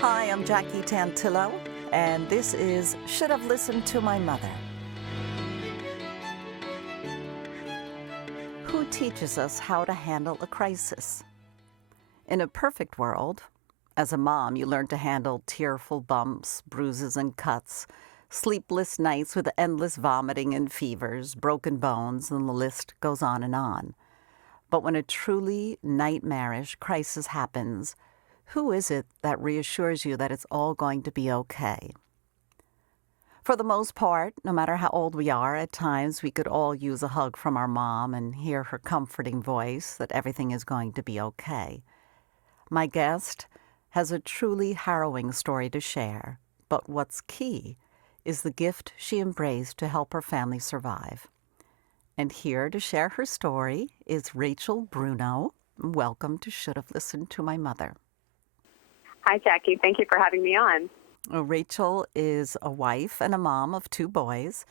Hi, I'm Jackie Tantillo, and this is Should Have Listened to My Mother. Who teaches us how to handle a crisis? In a perfect world, as a mom, you learn to handle tearful bumps, bruises and cuts, sleepless nights with endless vomiting and fevers, broken bones, and the list goes on and on. But when a truly nightmarish crisis happens, who is it that reassures you that it's all going to be okay? For the most part, no matter how old we are, at times we could all use a hug from our mom and hear her comforting voice that everything is going to be okay. My guest has a truly harrowing story to share, but what's key is the gift she embraced to help her family survive. And here to share her story is Rachel Bruno. Welcome to Should Have Listened to My Mother. Hi, Jackie. Thank you for having me on. Rachel is a wife and a mom of 2 boys.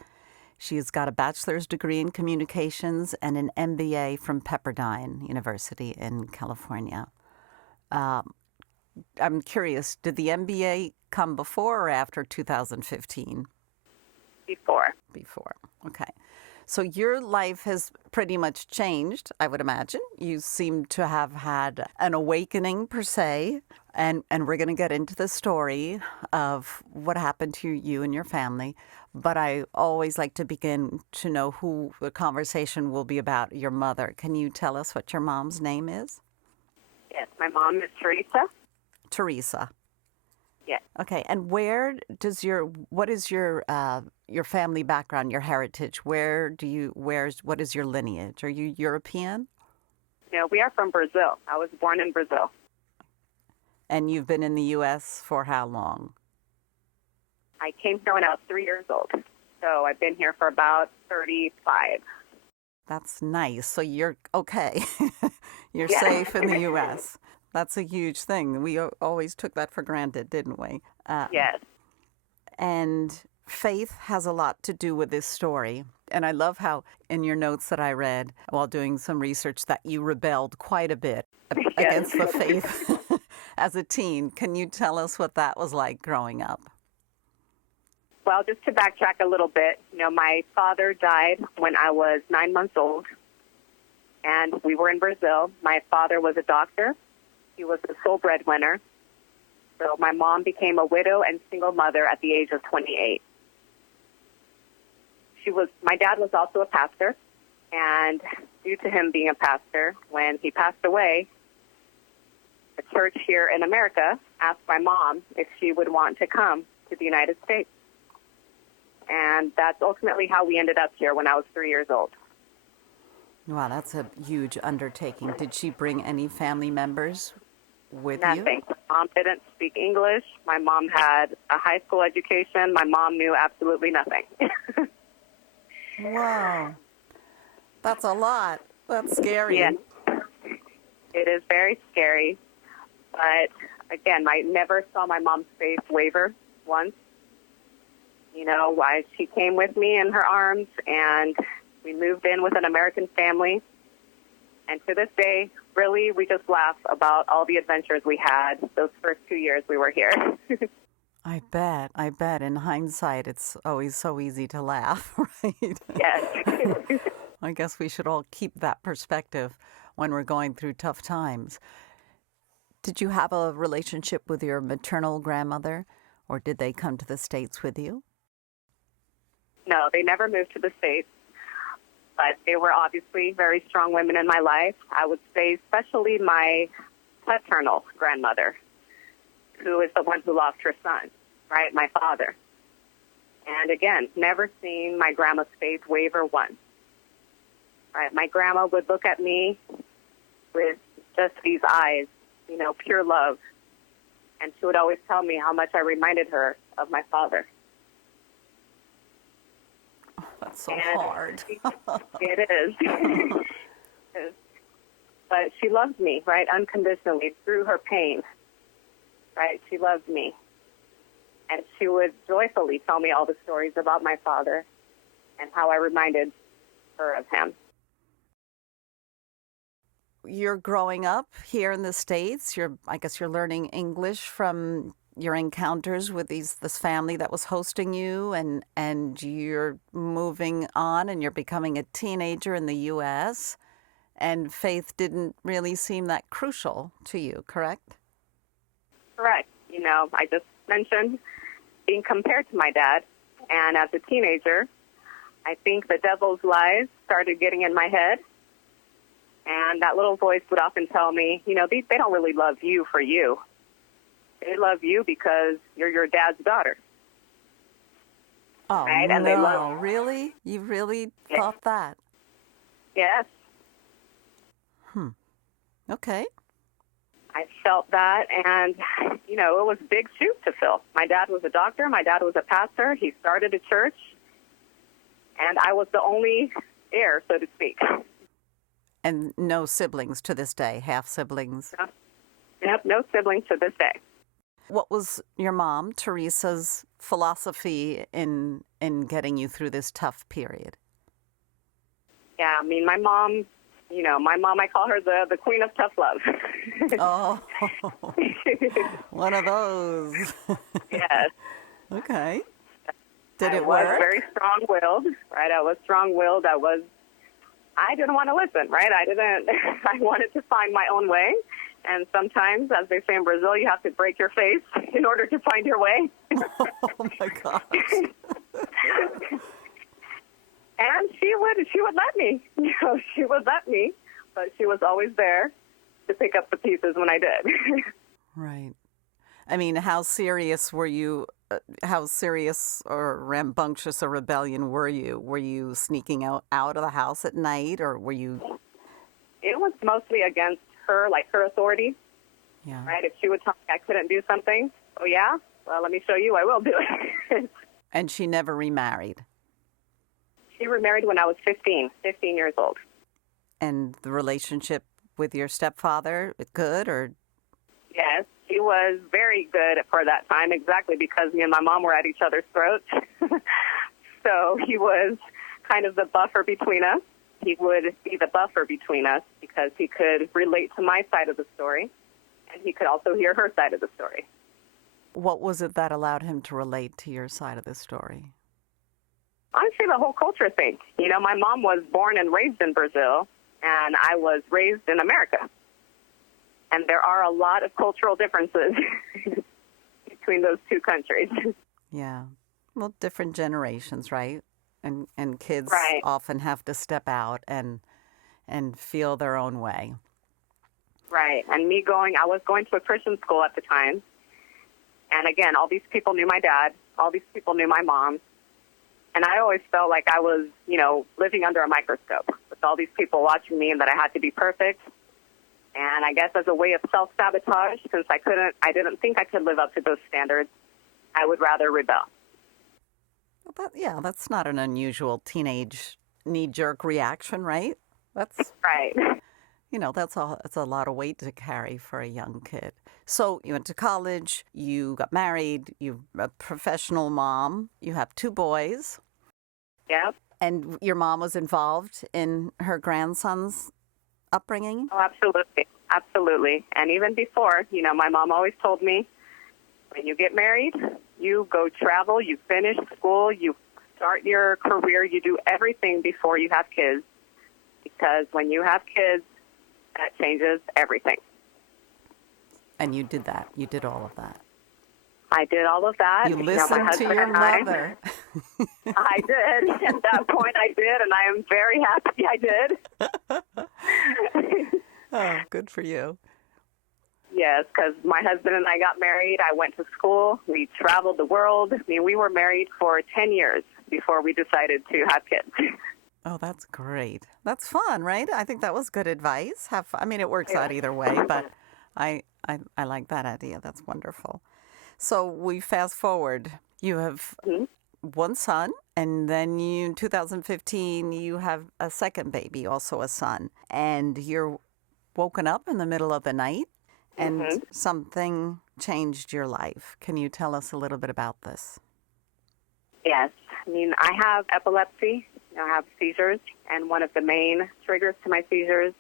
She's got a bachelor's degree in communications and an MBA from Pepperdine University in California. I'm curious, did the MBA come before or after 2015? Before. Before. Okay. So your life has pretty much changed, I would imagine. You seem to have had an awakening, per se, and we're going to get into the story of what happened to you and your family. But I always like to begin to know who the conversation will be about, your mother. Can you tell us what your mom's name is? Yes, my mom is Teresa. Teresa. Yes. Okay, and what is your family background, your heritage? What is your lineage? Are you European? No, we are from Brazil. I was born in Brazil. And you've been in the U.S. for how long? I came here when I was 3 years old. So I've been here for about 35. That's nice. So you're okay. You're Yeah. safe in the U.S. That's a huge thing. We always took that for granted, didn't we? Yes. And faith has a lot to do with this story. And I love how in your notes that I read while doing some research that you rebelled quite a bit against the faith as a teen. Can you tell us what that was like growing up? Well, just to backtrack a little bit, my father died when I was 9 months old, and we were in Brazil. My father was a doctor. He was the sole breadwinner. So my mom became a widow and single mother at the age of 28. My dad was also a pastor, and due to him being a pastor, when he passed away, a church here in America asked my mom if she would want to come to the United States. And that's ultimately how we ended up here when I was 3 years old. Wow, that's a huge undertaking. Did she bring any family members with Nothing. you? My mom didn't speak English. My mom had a high school education. My mom knew absolutely nothing. Wow. That's a lot. That's scary. Yeah. It is very scary. But, again, I never saw my mom's face waver once. Why she came with me in her arms, and we moved in with an American family. And to this day, really, we just laugh about all the adventures we had those first 2 years we were here. I bet. In hindsight, it's always so easy to laugh, right? Yes. I guess we should all keep that perspective when we're going through tough times. Did you have a relationship with your maternal grandmother, or did they come to the States with you? No, they never moved to the States. But they were obviously very strong women in my life. I would say especially my paternal grandmother, who is the one who lost her son, right, my father. And again, never seen my grandma's face waver once. Right, my grandma would look at me with just these eyes, pure love. And she would always tell me how much I reminded her of my father. That's so hard. It is. But she loved me, right, unconditionally through her pain, right? She loved me. And she would joyfully tell me all the stories about my father and how I reminded her of him. You're growing up here in the States. I guess you're learning English from your encounters with this family that was hosting you, and you're moving on and you're becoming a teenager in the U.S., and faith didn't really seem that crucial to you, correct? Correct. I just mentioned being compared to my dad, and as a teenager, I think the devil's lies started getting in my head, and that little voice would often tell me, they don't really love you for you. They love you because you're your dad's daughter. Oh, right? no, And they love, really? You really yeah. thought that? Yes, Okay. I felt that, and, it was big shoes to fill. My dad was a doctor. My dad was a pastor. He started a church, and I was the only heir, so to speak. And no siblings to this day, half siblings? Yep, no siblings to this day. What was your mom, Teresa's, philosophy in getting you through this tough period? Yeah, my mom, I call her the queen of tough love. Oh, one of those. Yes. Okay. Did it I was work? very strong-willed, right? I was strong-willed. I didn't want to listen, right? I wanted to find my own way. And sometimes, as they say in Brazil, you have to break your face in order to find your way. Oh, my gosh. And she would let me. She would let me, but she was always there to pick up the pieces when I did. Right. I mean, how serious were you? How serious or rambunctious a rebellion were you? Were you sneaking out of the house at night, or were you? It was mostly against her, like her authority. Yeah. Right? If she would tell me I couldn't do something, oh yeah, well, let me show you, I will do it. And she never remarried. She remarried when I was 15 years old. And the relationship with your stepfather, good or? Yes, he was very good for that time, exactly because me and my mom were at each other's throats. So he was kind of the buffer between us. He would be the buffer between us because he could relate to my side of the story, and he could also hear her side of the story. What was it that allowed him to relate to your side of the story? Honestly, the whole culture thing. My mom was born and raised in Brazil, and I was raised in America. And there are a lot of cultural differences between those two countries. Yeah. Well, different generations, right? And kids Right. often have to step out and feel their own way. Right. And I was going to a Christian school at the time. And again, all these people knew my dad. All these people knew my mom. And I always felt like I was, living under a microscope with all these people watching me and that I had to be perfect. And I guess as a way of self-sabotage, since I didn't think I could live up to those standards, I would rather rebel. Well, that's not an unusual teenage knee-jerk reaction, right? That's Right. that's a lot of weight to carry for a young kid. So you went to college, you got married, you're a professional mom, you have 2 boys. Yep. And your mom was involved in her grandson's upbringing? Oh, absolutely. Absolutely. And even before, my mom always told me, when you get married, you go travel, you finish school, you start your career, you do everything before you have kids. Because when you have kids, that changes everything. And you did that. You did all of that. I did all of that. You listened to your mother. I did. At that point, I did, and I am very happy I did. Oh, good for you. Yes, because my husband and I got married. I went to school. We traveled the world. We were married for 10 years before we decided to have kids. Oh, that's great. That's fun, right? I think that was good advice. Have fun. I mean, it works out either way, but I like that idea. That's wonderful. So we fast forward. You have one son, and then in 2015, you have a second baby, also a son. And you're woken up in the middle of the night, and something changed your life. Can you tell us a little bit about this? Yes. I have epilepsy. I have seizures, and one of the main triggers to my seizures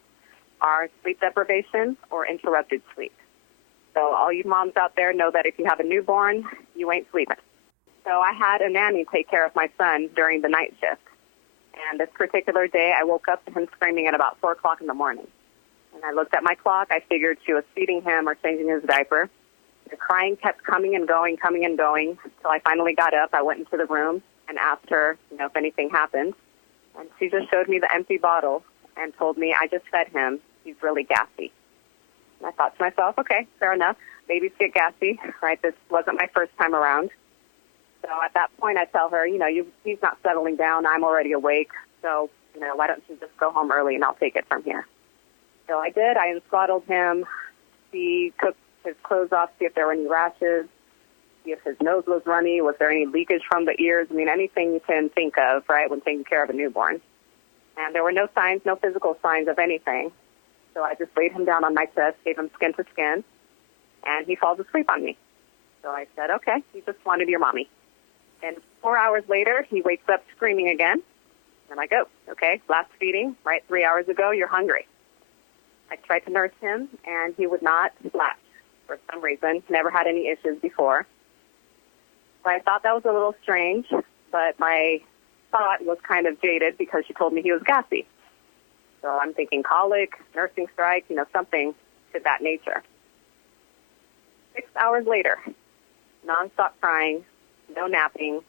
are sleep deprivation or interrupted sleep. So all you moms out there know that if you have a newborn, you ain't sleeping. So I had a nanny take care of my son during the night shift. And this particular day, I woke up to him screaming at about 4 o'clock in the morning. And I looked at my clock. I figured she was feeding him or changing his diaper. The crying kept coming and going, until I finally got up. I went into the room and asked her, if anything happened. And she just showed me the empty bottle and told me, I just fed him. He's really gassy. And I thought to myself, okay, fair enough. Babies get gassy, right? This wasn't my first time around. So at that point, I tell her, he's not settling down. I'm already awake. So, why don't you just go home early and I'll take it from here. So I did. I unswaddled him. She took his clothes off, see if there were any rashes, see if his nose was runny, was there any leakage from the ears. Anything you can think of, right, when taking care of a newborn. And there were no signs, no physical signs of anything. So I just laid him down on my chest, gave him skin to skin, and he falls asleep on me. So I said, okay, you just wanted your mommy. And 4 hours later, he wakes up screaming again. I'm like, oh, okay, last feeding, right, 3 hours ago, you're hungry. I tried to nurse him, and he would not latch for some reason. Never had any issues before. So I thought that was a little strange, but my thought was kind of jaded because she told me he was gassy. So I'm thinking colic, nursing strike, something to that nature. 6 hours later, nonstop crying, no napping,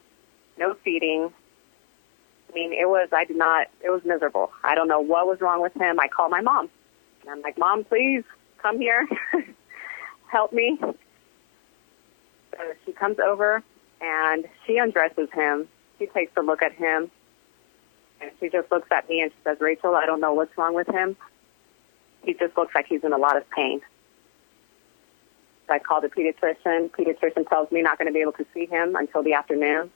no feeding. It was miserable. I don't know what was wrong with him. I called my mom. And I'm like, Mom, please come here. Help me. So she comes over and she undresses him. She takes a look at him. And she just looks at me and she says, Rachel, I don't know what's wrong with him. He just looks like he's in a lot of pain. So I called the pediatrician. Pediatrician tells me not going to be able to see him until the afternoon.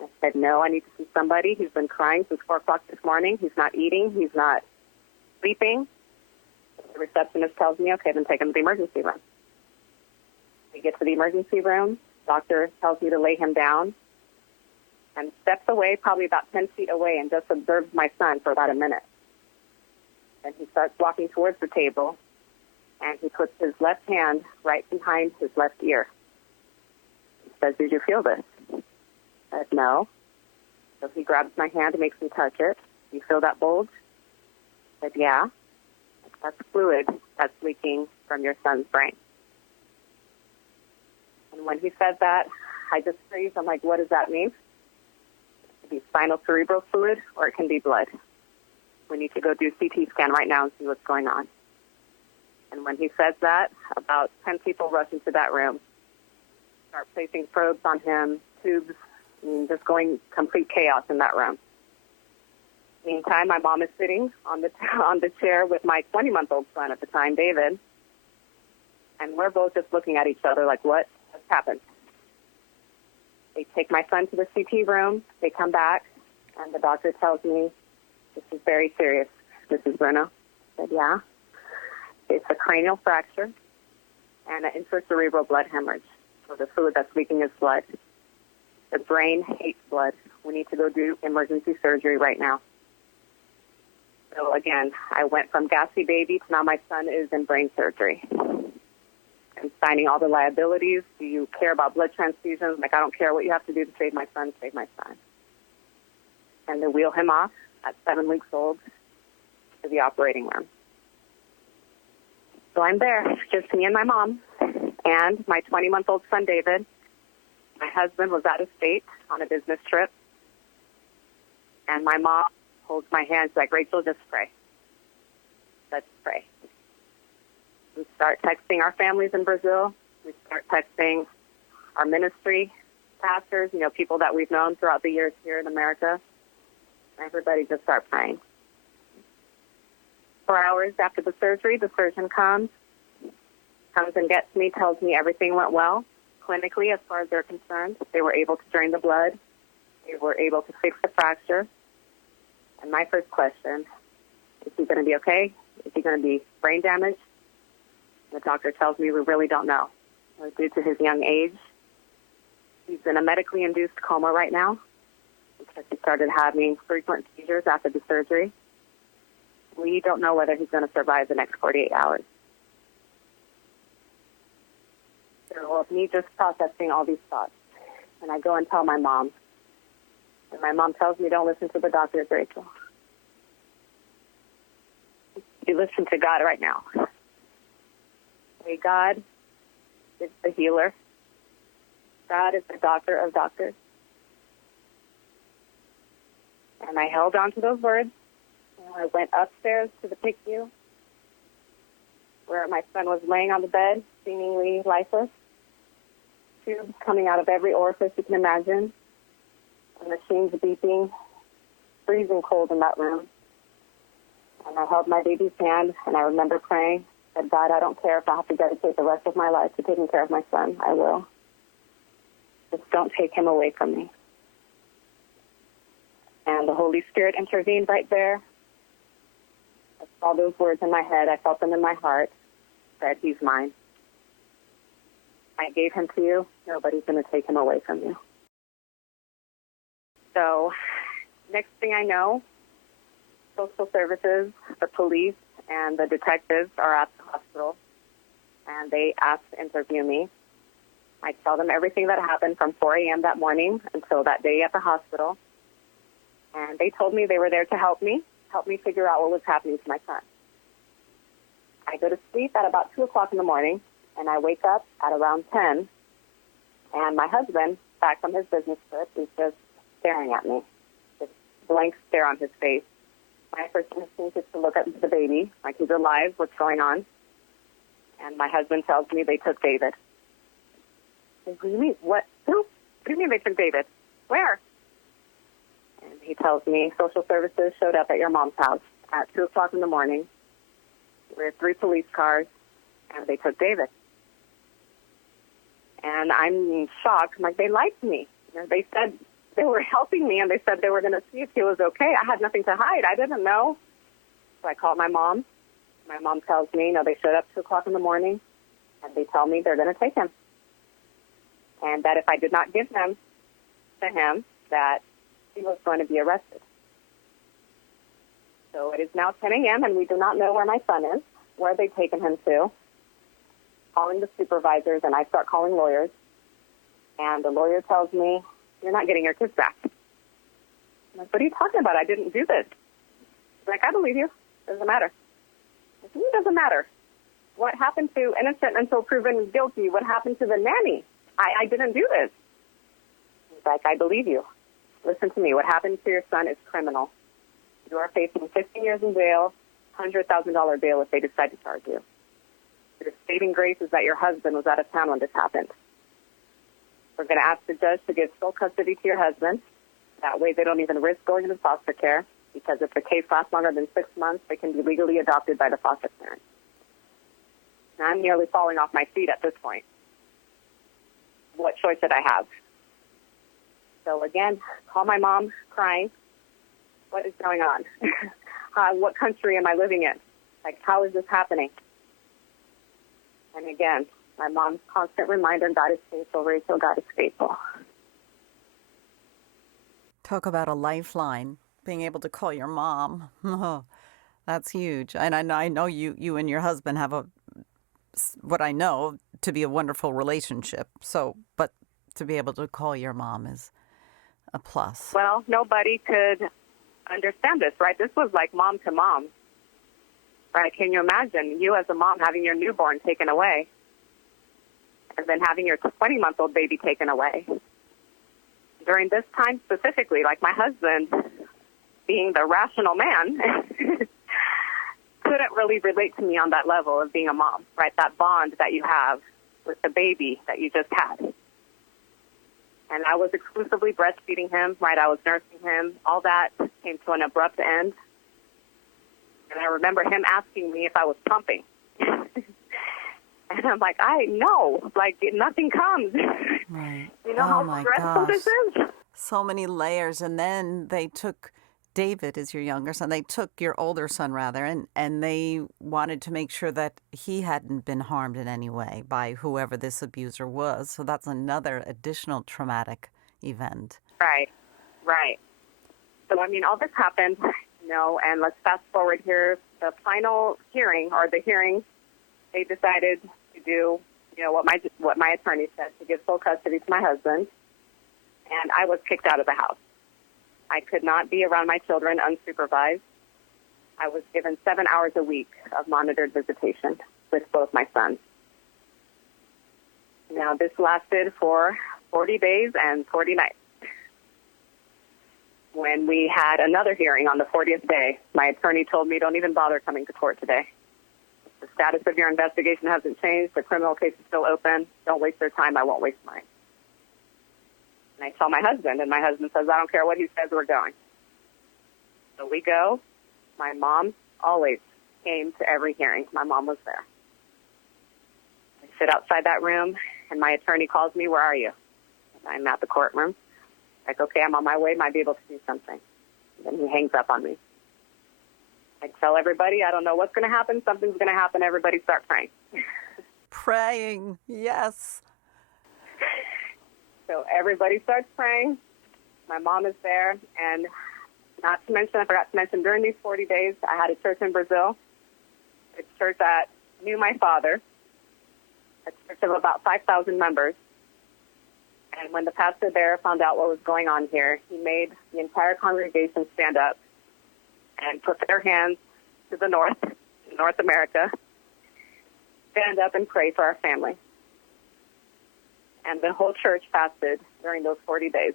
I said, no, I need to see somebody. He's been crying since 4 o'clock this morning. He's not eating. He's not sleeping. The receptionist tells me, okay, then take him to the emergency room. We get to the emergency room. Doctor tells me to lay him down and steps away, probably about 10 feet away, and just observes my son for about a minute. And he starts walking towards the table, and he puts his left hand right behind his left ear. He says, did you feel this? I said, no. So he grabs my hand and makes me touch it. You feel that bulge? I said, yeah. That's fluid that's leaking from your son's brain. And when he said that, I just freeze. I'm like, what does that mean? It could be spinal cerebral fluid or it can be blood. We need to go do CT scan right now and see what's going on. And when he says that, about 10 people rush into that room, start placing probes on him, tubes, and just going complete chaos in that room. Meantime, my mom is sitting on the chair with my 20-month-old son at the time, David, and we're both just looking at each other like, what has happened? They take my son to the CT room. They come back, and the doctor tells me, this is very serious, Mrs. Bruno. I said, yeah. It's a cranial fracture and an intracerebral blood hemorrhage. So the fluid that's leaking is blood. The brain hates blood. We need to go do emergency surgery right now. So again, I went from gassy baby to now my son is in brain surgery. I'm signing all the liabilities. Do you care about blood transfusions? Like, I don't care what you have to do to save my son, save my son. And they wheel him off at 7 weeks old to the operating room. So I'm there, just me and my mom, and my 20-month-old son, David. My husband was out of state on a business trip, and my mom holds my hand. She's like, Rachel, just pray. Let's pray. We start texting our families in Brazil. We start texting our ministry pastors, people that we've known throughout the years here in America. Everybody just start praying. 4 hours after the surgery, the surgeon comes and gets me, tells me everything went well. Clinically, as far as they're concerned, they were able to drain the blood. They were able to fix the fracture. And my first question, is he going to be okay? Is he going to be brain damaged? The doctor tells me we really don't know. Due to his young age, he's in a medically induced coma right now because he started having frequent seizures after the surgery. We don't know whether he's going to survive the next 48 hours. So of me just processing all these thoughts. And I go and tell my mom. And my mom tells me, don't listen to the doctors, Rachel. You listen to God right now. Say, God is the healer. God is the doctor of doctors. And I held on to those words. And I went upstairs to the PICU, where my son was laying on the bed, seemingly lifeless. Tubes coming out of every orifice you can imagine. The machines beeping, freezing cold in that room. And I held my baby's hand, and I remember praying, said, God, I don't care if I have to dedicate the rest of my life to taking care of my son. I will. Just don't take him away from me. And the Holy Spirit intervened right there. I saw those words in my head. I felt them in my heart. Said, he's mine. I gave him to you. Nobody's going to take him away from you. So next thing I know, social services, the police, and the detectives are at the hospital, and they asked to interview me. I tell them everything that happened from 4 a.m. that morning until that day at the hospital. And they told me they were there to help me figure out what was happening to my son. I go to sleep at about 2 o'clock in the morning, and I wake up at around 10, and my husband, back from his business trip, is just staring at me, this blank stare on his face. My first instinct is to look at the baby, like he's alive, what's going on? And my husband tells me they took David. What do you mean? What? Who? What do you mean they took David? Where? And he tells me social services showed up at your mom's house at 2 o'clock in the morning with 3 police cars, and they took David. And I'm in shock. I'm like, they lied to me. They said they were helping me, and they said they were going to see if he was okay. I had nothing to hide. I didn't know. So I called my mom. My mom tells me, they showed up 2 o'clock in the morning, and they tell me they're going to take him. And that if I did not give them to him, that he was going to be arrested. So it is now 10 a.m., and we do not know where my son is, where they've taken him to. Calling the supervisors, and I start calling lawyers. And the lawyer tells me, you're not getting your kids back. I'm like, what are you talking about? I didn't do this. He's like, I believe you. Doesn't matter. I said, it doesn't matter. What happened to innocent until proven guilty? What happened to the nanny? I didn't do this. He's like, I believe you. Listen to me. What happened to your son is criminal. You are facing 15 years in jail, $100,000 bail if they decide to charge you. Your saving grace is that your husband was out of town when this happened. We're going to ask the judge to give sole custody to your husband. That way they don't even risk going into foster care, because if the case lasts longer than 6 months, they can be legally adopted by the foster parent. Now, I'm nearly falling off my feet at this point. What choice did I have? So again, call my mom, crying. What is going on? What country am I living in? Like, how is this happening? And again, my mom's constant reminder, God is faithful, Rachel, God is faithful. Talk about a lifeline, being able to call your mom. Oh, that's huge. And I know you and your husband have what I know to be a wonderful relationship. So, but to be able to call your mom is a plus. Well, nobody could understand this, right? This was like mom to mom, right? Can you imagine you as a mom having your newborn taken away and then having your 20-month-old baby taken away? During this time specifically, like my husband, being the rational man, couldn't really relate to me on that level of being a mom, right? That bond that you have with the baby that you just had. And I was exclusively breastfeeding him, right? I was nursing him. All that came to an abrupt end. And I remember him asking me if I was pumping. And I'm like, I know. Like, nothing comes. Right. You know how stressful this is? So many layers. And then they took David, is your younger son. They took your older son, rather, and they wanted to make sure that he hadn't been harmed in any way by whoever this abuser was. So that's another additional traumatic event. Right. So, I mean, all this happened, and let's fast forward here. The final hearing, or the hearing, they decided to do what my attorney said, to give full custody to my husband, and I was kicked out of the house. I could not be around my children unsupervised. I was given 7 hours a week of monitored visitation with both my sons. Now, this lasted for 40 days and 40 nights. When we had another hearing on the 40th day, my attorney told me, don't even bother coming to court today. The status of your investigation hasn't changed. The criminal case is still open. Don't waste their time. I won't waste mine. And I tell my husband, and my husband says, I don't care what he says, we're going. So we go. My mom always came to every hearing. My mom was there. I sit outside that room, and my attorney calls me, where are you? And I'm at the courtroom. Like, okay, I'm on my way, might be able to do something. And then he hangs up on me. I tell everybody, I don't know what's going to happen. Something's going to happen. Everybody start praying. Praying, yes. So everybody starts praying. My mom is there. And not to mention, I forgot to mention, during these 40 days, I had a church in Brazil, a church that knew my father, a church of about 5,000 members. And when the pastor there found out what was going on here, he made the entire congregation stand up and put their hands to the north, North America, stand up and pray for our family. And the whole church fasted during those 40 days.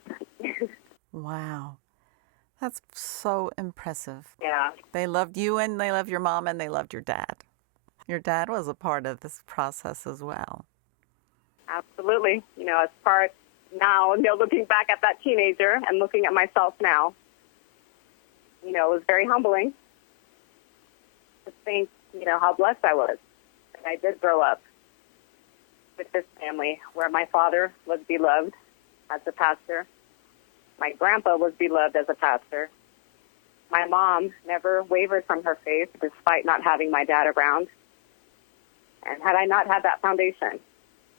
Wow. That's so impressive. Yeah. They loved you, and they loved your mom, and they loved your dad. Your dad was a part of this process as well. Absolutely. As part now, looking back at that teenager and looking at myself now, it was very humbling to think, how blessed I was. And I did grow up with this family where my father was beloved as a pastor. My grandpa was beloved as a pastor. My mom never wavered from her faith despite not having my dad around. And had I not had that foundation,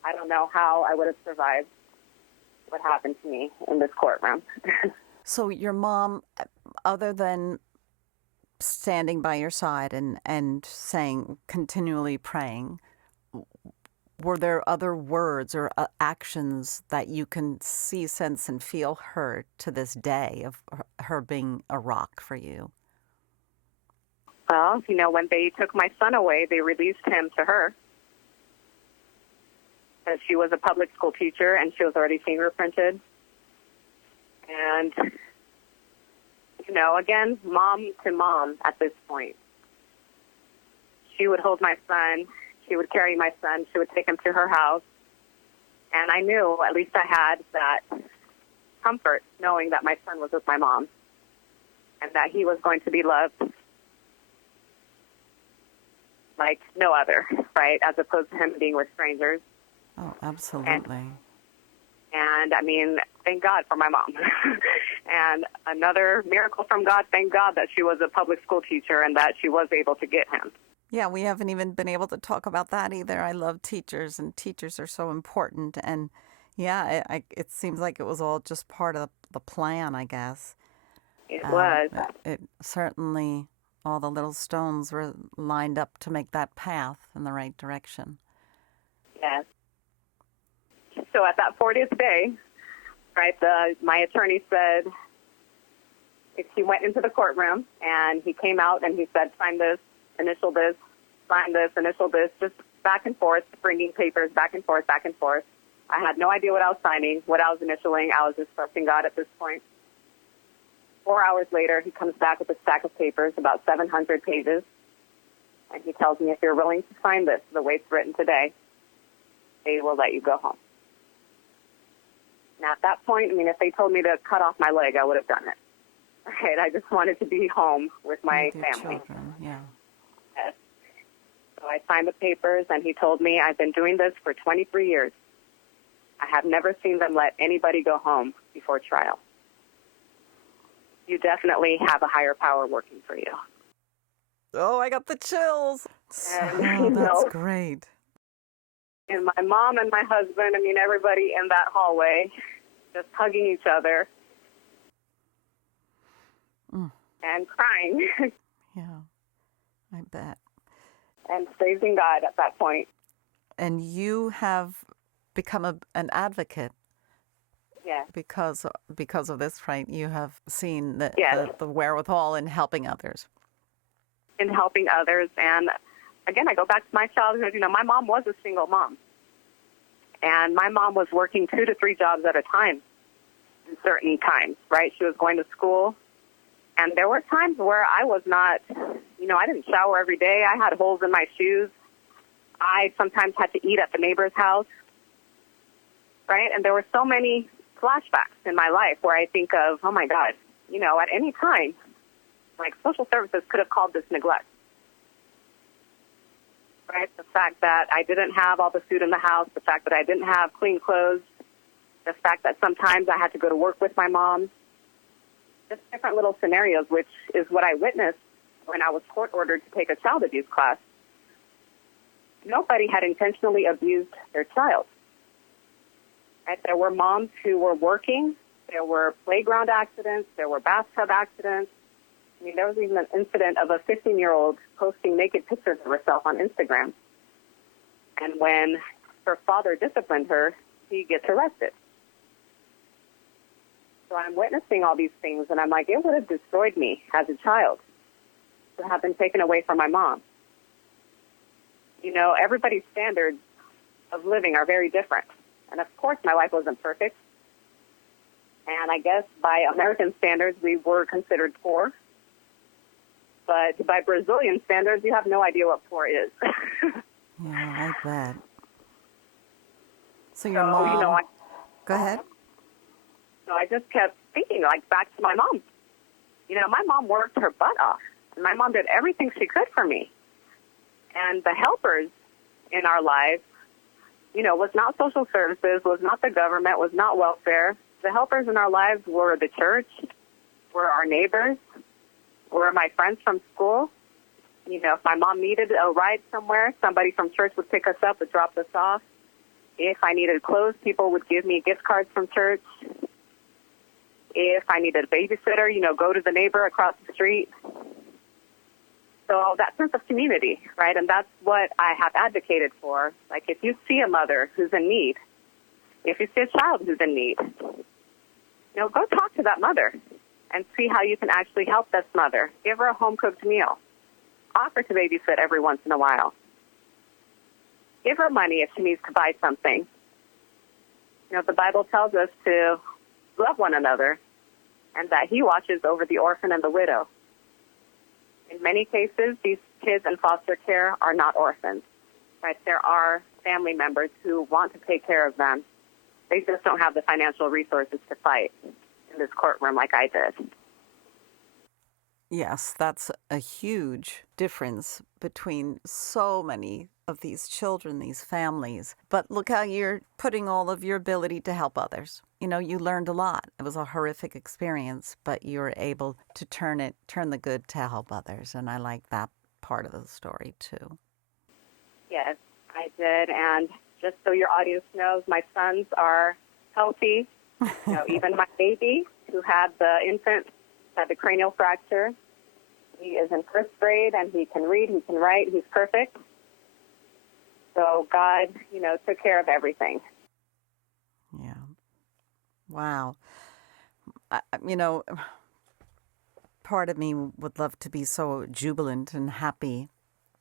I don't know how I would have survived what happened to me in this courtroom. So your mom, other than standing by your side and saying, continually praying, were there other words or actions that you can see, sense, and feel her to this day of her being a rock for you? Well, when they took my son away, they released him to her. She was a public school teacher, and she was already fingerprinted. And, again, mom to mom at this point. She would hold my son. She would carry my son. She would take him to her house. And I knew, at least I had that comfort, knowing that my son was with my mom and that he was going to be loved like no other, right, as opposed to him being with strangers. Oh, absolutely. And I mean, thank God for my mom. And another miracle from God, thank God that she was a public school teacher and that she was able to get him. Yeah, we haven't even been able to talk about that either. I love teachers, and teachers are so important. And yeah, it seems like it was all just part of the plan, I guess. It was. It certainly, all the little stones were lined up to make that path in the right direction. Yes. So at that 40th day, right, my attorney said, if he went into the courtroom and he came out and he said, sign this, initial this, sign this, initial this, just back and forth, bringing papers back and forth, back and forth. I had no idea what I was signing, what I was initialing. I was just trusting God at this point. 4 hours later, he comes back with a stack of papers, about 700 pages, and he tells me, if you're willing to sign this the way it's written today, they will let you go home. Now, at that point, if they told me to cut off my leg, I would have done it. Right? I just wanted to be home with my family. Children, yeah. Yes. So I signed the papers, and he told me, I've been doing this for 23 years. I have never seen them let anybody go home before trial. You definitely have a higher power working for you. Oh, I got the chills. And, that's great. And my mom and my husband, everybody in that hallway, just hugging each other and crying. Yeah, I bet. And praising God at that point. And you have become an advocate Yes. because of this, right? You have seen Yes. the wherewithal in helping others. In helping others. And again, I go back to my childhood. My mom was a single mom. And my mom was working 2 to 3 jobs at a time in certain times, right? She was going to school. And there were times where I was not, I didn't shower every day. I had holes in my shoes. I sometimes had to eat at the neighbor's house, right? And there were so many flashbacks in my life where I think of, oh, my God, at any time, like social services could have called this neglect, right? The fact that I didn't have all the food in the house, the fact that I didn't have clean clothes, the fact that sometimes I had to go to work with my mom, just different little scenarios, which is what I witnessed when I was court-ordered to take a child abuse class. Nobody had intentionally abused their child. Right? There were moms who were working. There were playground accidents. There were bathtub accidents. There was even an incident of a 15-year-old posting naked pictures of herself on Instagram. And when her father disciplined her, he gets arrested. So I'm witnessing all these things, and I'm like, it would have destroyed me as a child to have been taken away from my mom. Everybody's standards of living are very different. And, of course, my life wasn't perfect. And I guess by American standards, we were considered poor. But by Brazilian standards, you have no idea what poor is. Yeah, I bet. So your mom... Go ahead. So I just kept thinking, back to my mom. My mom worked her butt off. And my mom did everything she could for me. And the helpers in our lives, was not social services, was not the government, was not welfare. The helpers in our lives were the church, were our neighbors, were my friends from school. If my mom needed a ride somewhere, somebody from church would pick us up and drop us off. If I needed clothes, people would give me gift cards from church. If I needed a babysitter, go to the neighbor across the street. So that sense of community, right? And that's what I have advocated for. Like, if you see a mother who's in need, if you see a child who's in need, go talk to that mother and see how you can actually help this mother. Give her a home-cooked meal. Offer to babysit every once in a while. Give her money if she needs to buy something. The Bible tells us to love one another and that he watches over the orphan and the widow. In many cases, these kids in foster care are not orphans, right? There are family members who want to take care of them. They just don't have the financial resources to fight in this courtroom like I did. Yes, that's a huge difference between so many of these children, these families. But look how you're putting all of your ability to help others. You learned a lot. It was a horrific experience, but you were able to turn the good to help others. And I like that part of the story, too. Yes, I did. And just so your audience knows, my sons are healthy. Even my baby, who had the cranial fracture, he is in 1st grade, and he can read, he can write, he's perfect. So God, took care of everything. Yeah. Wow. Part of me would love to be so jubilant and happy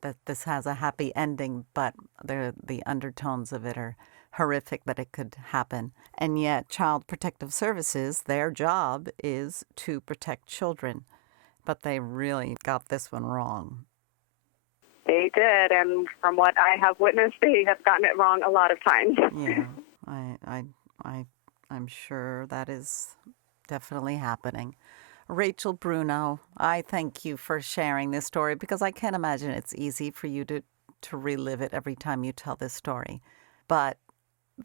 that this has a happy ending, but the undertones of it are horrific that it could happen. And yet Child Protective Services, their job is to protect children, but they really got this one wrong. They did, and from what I have witnessed, they have gotten it wrong a lot of times. Yeah, I'm sure that is definitely happening. Rachel Bruno, I thank you for sharing this story, because I can't imagine it's easy for you to relive it every time you tell this story. But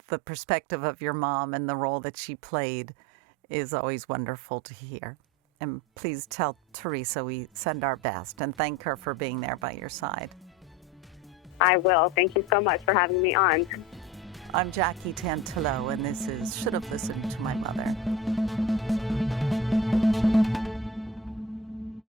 the perspective of your mom and the role that she played is always wonderful to hear. And please tell Teresa we send our best and thank her for being there by your side. I will. Thank you so much for having me on. I'm Jackie Tantillo, and this is Should Have Listened to My Mother.